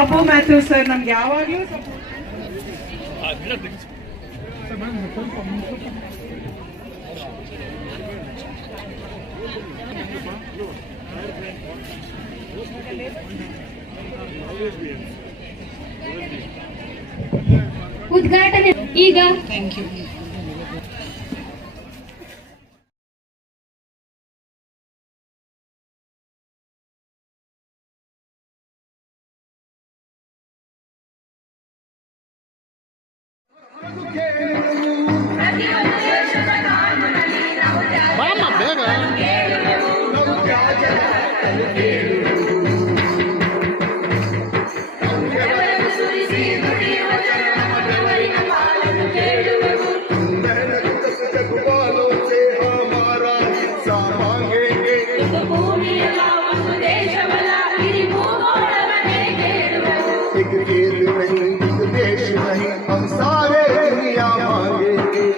Babu Matthew sir ನಮ್ಗೆ ಯಾವಾಗ್ಲೂ ಉದ್ಘಾಟನೆ ಈಗ ಥ್ಯಾಂಕ್ ಯು ಬಾಮ್ಮ ಬೇಗ बालों दिल नहीं इस देश नहीं हम सारे दुनिया मांगेंगे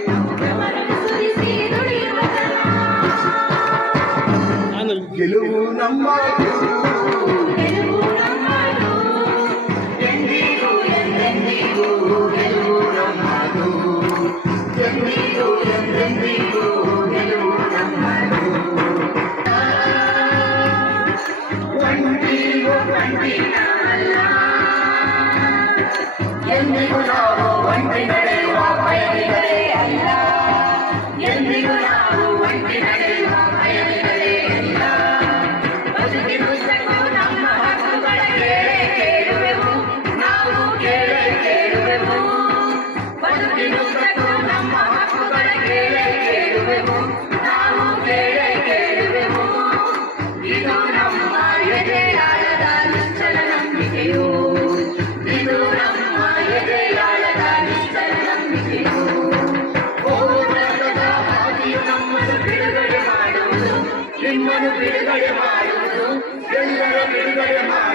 గెలువు నమ్మదు ఎందిగూ ఎందిగూ గెలువు నమ్మదు ఎందిగూ Hallelujah. ಬಿಡುಗಡೆ ಮಾಡುವುದು ಎಲ್ಲರ ಬಿಡುಗಡೆ ಮಾಡುವುದು